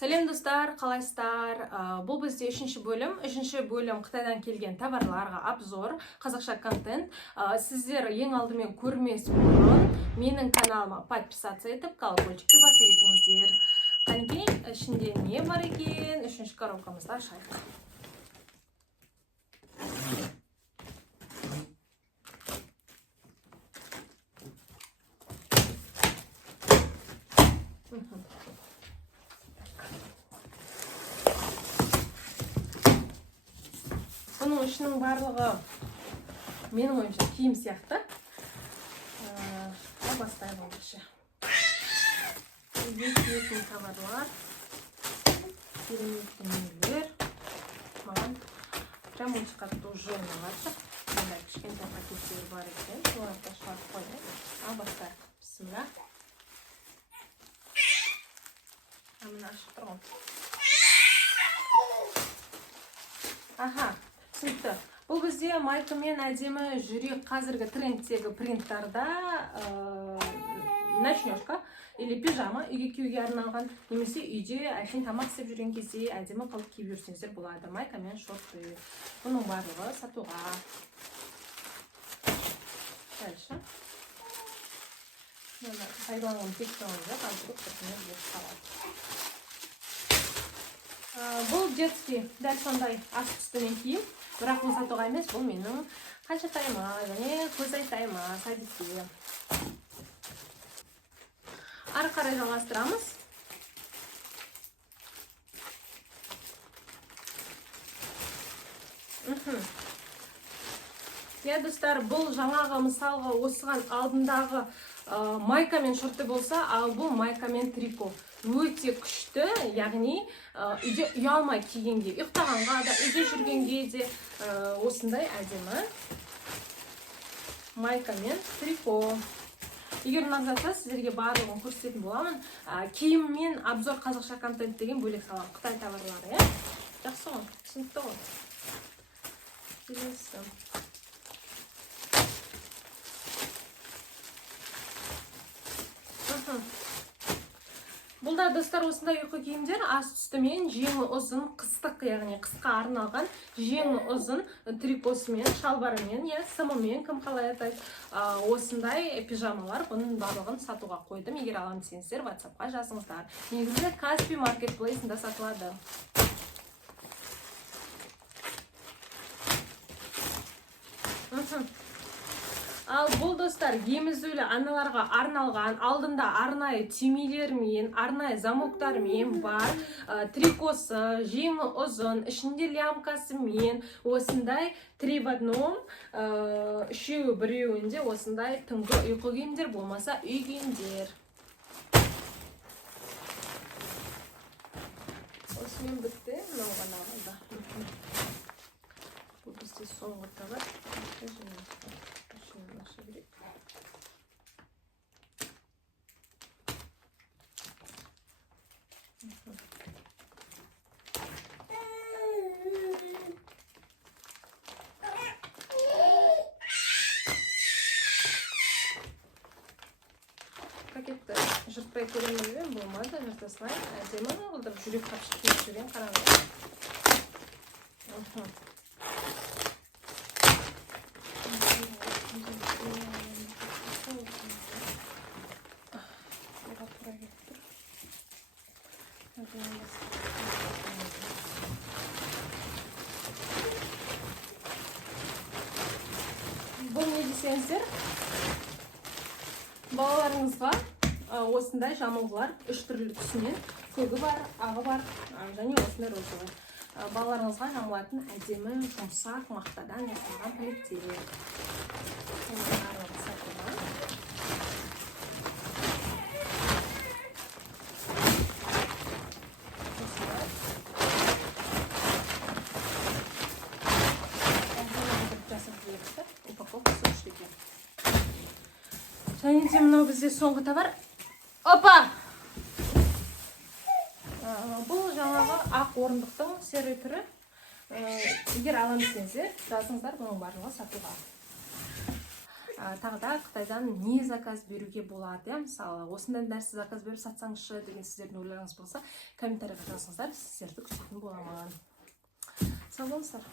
Сәлем достар, қалайсыздар? Бұл бізде үшінші бөлім Қытайдан келген товарларға обзор, қазақша контент. Сіздер ең алдымен көрмес бұрын менің каналыма подписаться етіп, колокольчикті баса кетіңіздер. Қанекей, ішінде не бар екен? Үшінші коробкамызды ашайық. Бұның ішінің барлығы менің ойымша киім сияқты. Бастайық оныншы. Үйге киетін товарлар, керемет дүниелер. Маған прям очень как-то уже нравится. Мындай кішкентай пакеттер бар екен. Соларды шығарып қойайық. Бастайық. Бісміллә. Мына ашып тұрғын. Түсінікті. Бұл бізде майкамен әдемі жүрек қазіргі трендтегі принттарда ночнёшка или пижама үйге киюге арналған, немесе үйде әшейін тамақ істеп жүрген кезде әдемі қылып киіп жүрсеңіздер болады. Майкамен шорты. Бұның барлығы сатуға. Дальше. Пайдаланған текстуалды қазіргі құртымен болып қалады. Бұл детский, дәл сондай асты үстімен киім. Бірақ бұл сатуға емес, бұл менің қаншатайыма және көзайтайыма сәдетке. Ары қарай жалғастырамыз. Достар, бұл жаңағы мысалға осыған алдындағы майкамен шорты болса, ал бұл майкамен трико. Өте күшті, яғни үйде ұялмай кигенге, ұйықтағанға да, үйде жүргенге де осындай әдемі майкамен трико. Егер ұнап сіздерге барлығын көрсететін боламын. Киіммен обзор қазақша контент деген бөлек салам. Қытай товарлары, жақсы ғой, түсінікті ғой. Келесі. Бұл да достар осындай ұйқы киімдер, аст үстімен жеңі ұзын, қыстық, яғни қысқа арналған жеңі ұзын трикосымен, шалбарымен, сымымен, кім қалай атайды, осындай пижамалар. Бұның барлығын сатуға қойдым. Егер аламын десеңіздер, WhatsApp-қа жазыңыздар. Негізінде Каспи маркетплейсінде сатылады. Ал бұл достар емізулі аналарға арналған, алдында арнайы түймелермен, арнайы замоктармен бар, трикосы, жеңі ұзын, ішінде лямкасымен, осындай 3 в 1, үшеуі біреуінде осындай түнгі ұйқы киімдер, болмаса үй киімдер. Осымен бітті, мынау ғана қалды. Бұл бізде соңғы товар. Пакетті жұртпай көремелген болмады, жұртасылай әдемі ұлдырып жүрек қапшық кеп жүрген қараңғы. Бұл не десеңіздер, балаларыңызға осындай жамылғылар 3 түрлі түсінен, көгі бар, ағы бар, және осындай розы бар. Балаларыңызға жамылатын әдемі, жұмсақ, мақтадан жасалған пәлектер. Және де мынау бізде соңғы товар. Опа! Бұл жаңағы ақ орындықтың серый түрі. Егер аламын десеңіздер, жазыңыздар, бұның барлығы сатуға. тағы да Қытайдан не заказ беруге болады, мысалы осындай нәрсе заказ беріп сатсаңызшы деген сіздердің ойларыңыз болса комментарийға жазыңыздар, сіздерді күтетін боламын. Сау болыңыздар.